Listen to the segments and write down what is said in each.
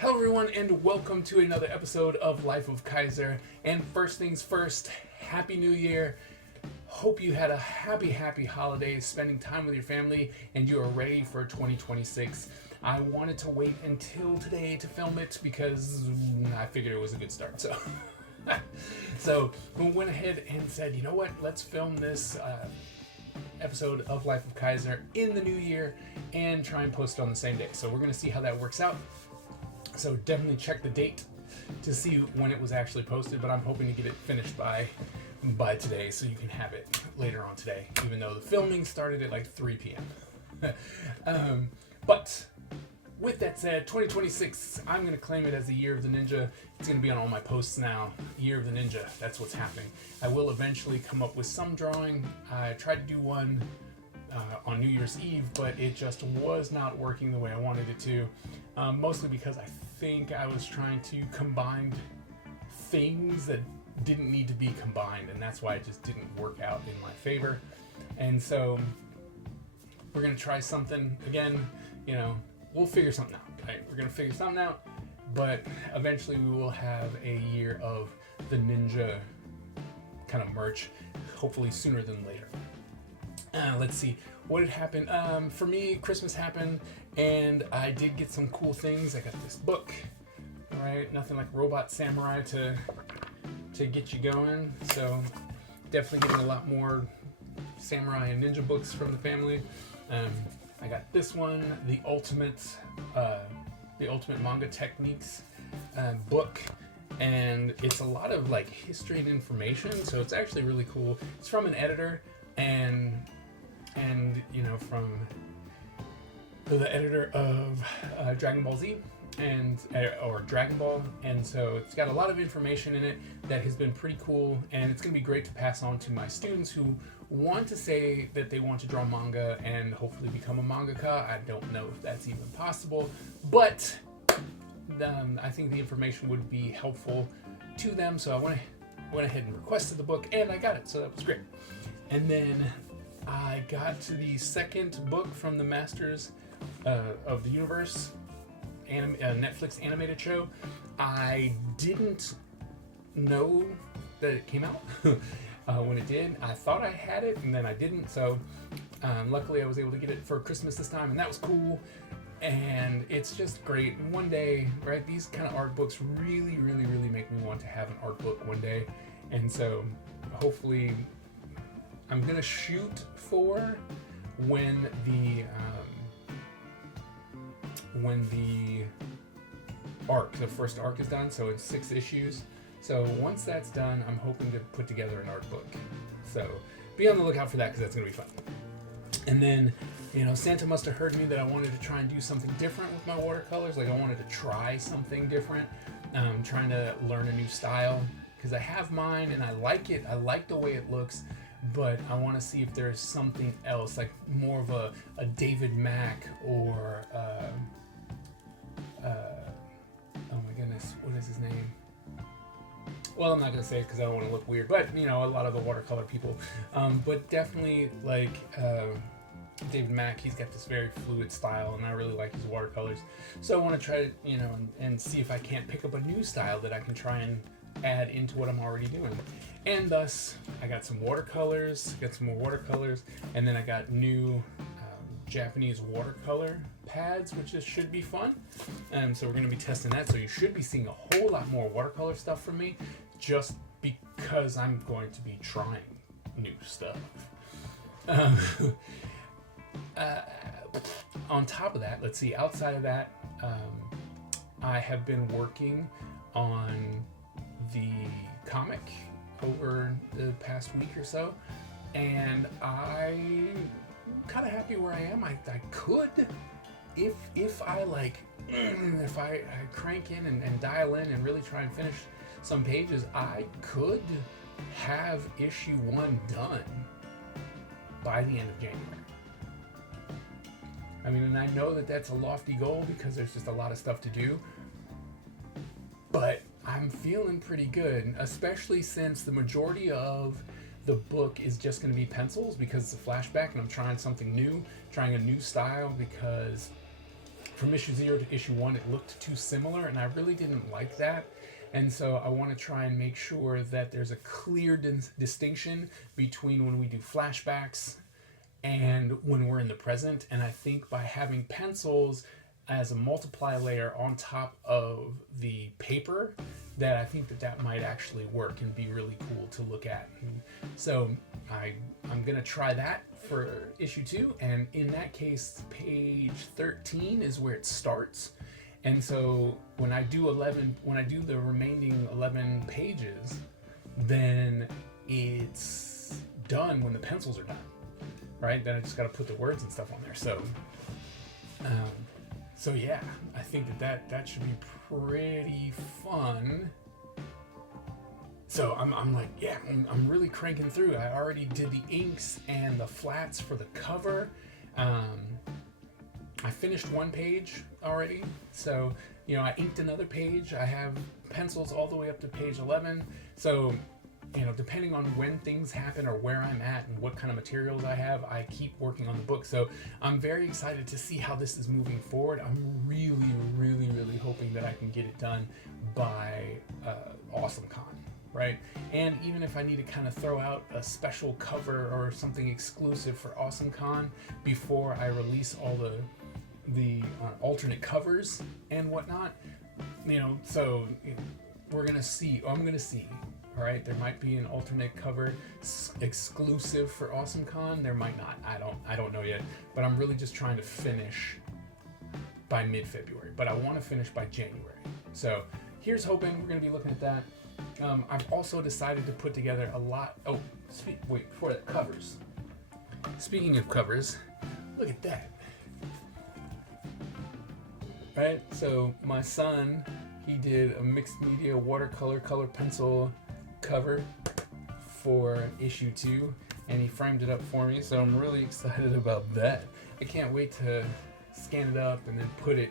Hello everyone and welcome to another episode of Life of Kaiser. And first things first, Happy New Year. Hope you had a happy holidays spending time with your family and you are ready for 2026. I wanted to wait until today to film it because I figured it was a good start. So we went ahead and said, you know what, let's film this episode of Life of Kaiser in the new year and try and post it on the same day. So we're going to see how that works out. So definitely check the date to see when it was actually posted, but I'm hoping to get it finished by today so you can have it later on today, even though the filming started at like 3 p.m. But with that said, 2026, I'm going to claim it as the Year of the Ninja. It's going to be on all my posts now. Year of the Ninja, that's what's happening. I will eventually come up with some drawing. I tried to do one on New Year's Eve, but it just was not working the way I wanted it to. Mostly because I think I was trying to combine things that didn't need to be combined, and that's why it just didn't work out in my favor. And so we're going to try something again, we'll figure something out, right? We're going to figure something out, but eventually we will have a year of the ninja kind of merch, hopefully sooner than later. Let's see what had happened. For me, Christmas happened, and I did get some cool things. I got this book, right? Nothing like Robot Samurai to get you going. So definitely getting a lot more samurai and ninja books from the family. I got this one, the ultimate manga techniques book, and it's a lot of like history and information. So it's actually really cool. It's from an editor and from the editor of Dragon Ball Z or Dragon Ball, and so it's got a lot of information in it that has been pretty cool, and it's going to be great to pass on to my students who want to say that they want to draw manga and hopefully become a mangaka. I don't know if that's even possible, but I think the information would be helpful to them, so I went ahead and requested the book, and I got it, so that was great. And then I got to the second book from the Masters of the Universe Netflix animated show. I didn't know that it came out when it did. I thought I had it, and then I didn't. So luckily I was able to get it for Christmas this time, and that was cool. And it's just great. One day, right, these kind of art books really make me want to have an art book one day. And so hopefully I'm gonna shoot for when the first arc is done. So it's 6 issues. So once that's done, I'm hoping to put together an art book. So be on the lookout for that because that's gonna be fun. And then, Santa must have heard me that I wanted to try and do something different with my watercolors. Like I wanted to try something different. Trying to learn a new style because I have mine and I like it. I like the way it looks. But I want to see if there's something else, like more of a David Mack or oh my goodness, what is his name? Well, I'm not going to say it because I don't want to look weird, but a lot of the watercolor people. But definitely like David Mack, he's got this very fluid style, and I really like his watercolors. So I want to try to, and see if I can't pick up a new style that I can try and add into what I'm already doing. And thus, I got some watercolors, more watercolors, and then I got new Japanese watercolor pads, which should be fun. So we're going to be testing that, so you should be seeing a whole lot more watercolor stuff from me, just because I'm going to be trying new stuff. On top of that, let's see, outside of that, I have been working on the comic over the past week or so, and I'm kind of happy where I am. I could, if I crank in and dial in and really try and finish some pages, I could have issue 1 done by the end of January. I mean, and I know that that's a lofty goal because there's just a lot of stuff to do, but I'm feeling pretty good, especially since the majority of the book is just going to be pencils because it's a flashback and I'm trying something new, trying a new style because from issue 0 to issue 1, it looked too similar, and I really didn't like that. And so I want to try and make sure that there's a clear distinction between when we do flashbacks and when we're in the present. And I think by having pencils as a multiply layer on top of the paper, that I think that might actually work and be really cool to look at. And so I'm gonna try that for issue 2, and in that case, page 13 is where it starts. And so when I do the remaining 11 pages, then it's done when the pencils are done, right? Then I just got to put the words and stuff on there. So yeah, I think that should be pretty fun. So I'm really cranking through. I already did the inks and the flats for the cover. I finished one page already, so I inked another page. I have pencils all the way up to page 11. So depending on when things happen or where I'm at and what kind of materials I have, I keep working on the book. So I'm very excited to see how this is moving forward. I'm really, really, really hoping that I can get it done by AwesomeCon, right? And even if I need to kind of throw out a special cover or something exclusive for AwesomeCon before I release all the alternate covers and whatnot, so we're gonna see. I'm gonna see. All right, there might be an alternate cover exclusive for AwesomeCon. There might not. I don't know yet. But I'm really just trying to finish by mid-February. But I want to finish by January. So here's hoping. We're going to be looking at that. I've also decided to put together a lot. Oh, before that, covers. Speaking of covers, look at that. Right. So my son, he did a mixed media watercolor color pencil cover for issue 2, and he framed it up for me, so I'm really excited about that. I can't wait to scan it up and then put it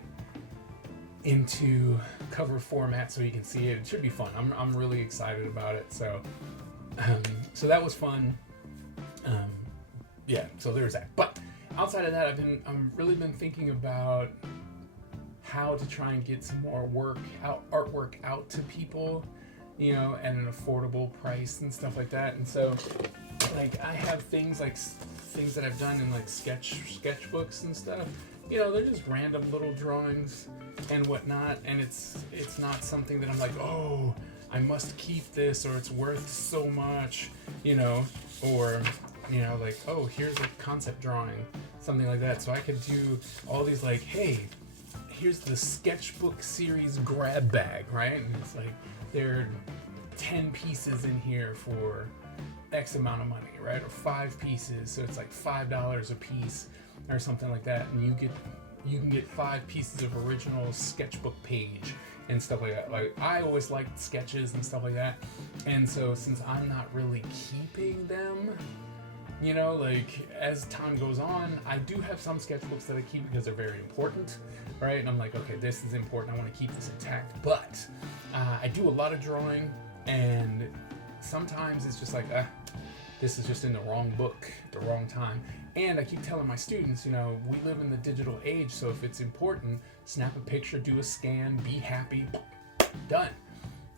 into cover format so you can see it. It should be fun. I'm really excited about it. So that was fun. So there's that. But outside of that, I've really been thinking about how to try and get some more artwork out to people, at an affordable price and stuff like that. And so, I have things that I've done in sketchbooks and stuff. They're just random little drawings and whatnot, and it's not something that I'm like, oh, I must keep this, or it's worth so much, or oh, here's a concept drawing, something like that. So I could do all these hey, here's the sketchbook series grab bag, right? And it's there are 10 pieces in here for X amount of money, right? Or 5 pieces, so it's $5 a piece or something like that, and you can get 5 pieces of original sketchbook page and stuff like that. I always liked sketches and stuff like that, and so since I'm not really keeping them, as time goes on, I do have some sketchbooks that I keep because they're very important, right? And I'm okay, this is important, I want to keep this intact. But I do a lot of drawing, and sometimes it's just this is just in the wrong book at the wrong time. And I keep telling my students, we live in the digital age, so if it's important, snap a picture, do a scan, be happy, done.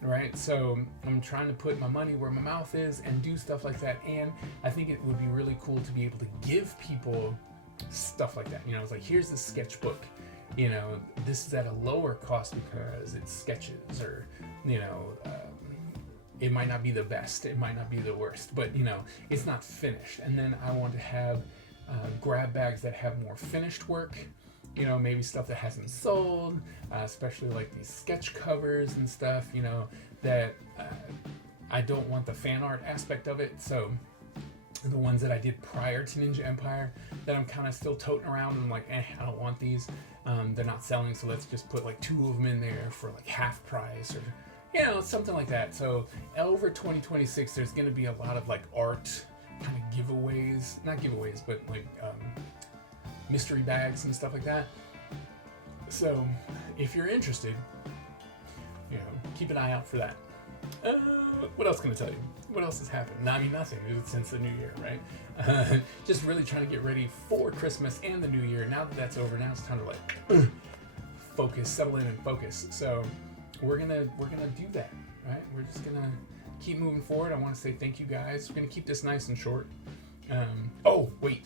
Right, so I'm trying to put my money where my mouth is and do stuff like that, and I think it would be really cool to be able to give people stuff like that. It's here's the sketchbook. This is at a lower cost because it's sketches, or it might not be the best, it might not be the worst, but it's not finished. And then I want to have grab bags that have more finished work. Maybe stuff that hasn't sold, especially these sketch covers and stuff, that I don't want the fan art aspect of it. So the ones that I did prior to Ninja Empire that I'm kind of still toting around, and I'm I don't want these. They're not selling, so let's just put 2 of them in there for half price, or something like that. So over 2026, there's going to be a lot of art kind of giveaways, not giveaways, but mystery bags and stuff like that. So if you're interested, keep an eye out for that. What else can I tell you? What else has happened? Nothing since the new year, right? Just really trying to get ready for Christmas and the new year. Now that that's over, now it's time to focus, settle in and focus. So we're gonna do that, right? We're just gonna keep moving forward. I want to say thank you guys. We're gonna keep this nice and short. Oh wait,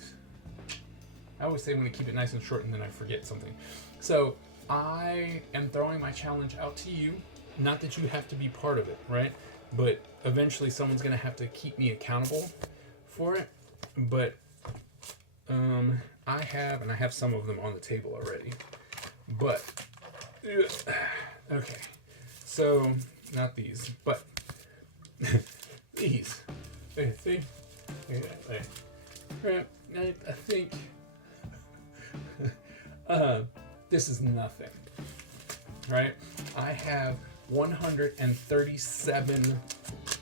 I always say I'm gonna keep it nice and short and then I forget something. So I am throwing my challenge out to you. Not that you have to be part of it, right? But eventually someone's gonna have to keep me accountable for it. But I have some of them on the table already. But okay, so not these, but these. See? Right, I think this is nothing, right? I have 137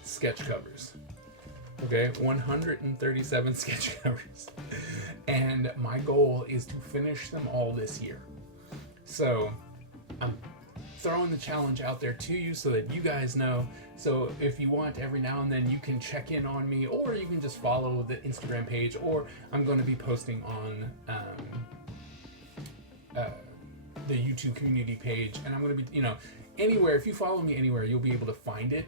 sketch covers. Okay, 137 sketch covers. And my goal is to finish them all this year. So I'm throwing the challenge out there to you so that you guys know. So if you want, every now and then you can check in on me, or you can just follow the Instagram page, or I'm going to be posting on the YouTube community page, and I'm going to be, anywhere. If you follow me anywhere, you'll be able to find it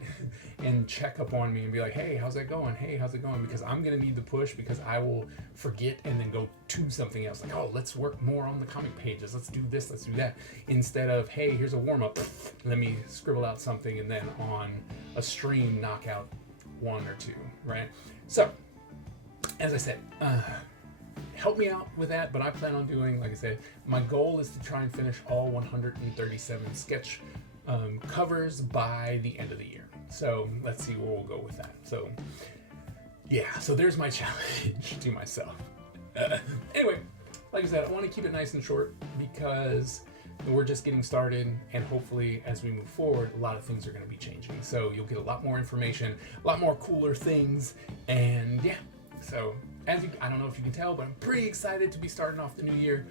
and check up on me and be like, hey, how's that going? Hey, how's it going? Because I'm going to need the push, because I will forget and then go to something else. Like, oh, let's work more on the comic pages. Let's do this. Let's do that. Instead of, hey, here's a warm up. Let me scribble out something and then on a stream knock out one or two, right? So, as I said, help me out with that, but I plan on doing, like I said, my goal is to try and finish all 137 sketch covers by the end of the year. So let's see where we'll go with that. So yeah, so there's my challenge to myself. Anyway, like I said, I want to keep it nice and short because we're just getting started, and hopefully as we move forward, a lot of things are going to be changing. So you'll get a lot more information, a lot more cooler things, and yeah. So I don't know if you can tell, but I'm pretty excited to be starting off the new year.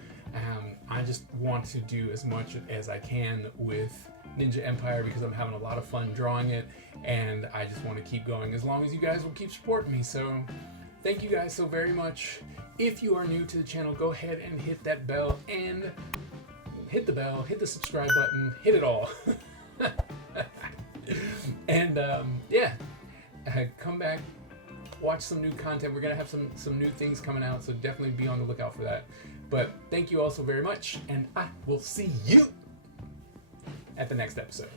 I just want to do as much as I can with Ninja Empire because I'm having a lot of fun drawing it, and I just want to keep going as long as you guys will keep supporting me. So thank you guys so very much. If you are new to the channel, go ahead and hit that bell, and hit the bell, hit the subscribe button, hit it all. And come back, watch some new content. We're gonna have some new things coming out, so definitely be on the lookout for that. But thank you all so very much, and I will see you at the next episode.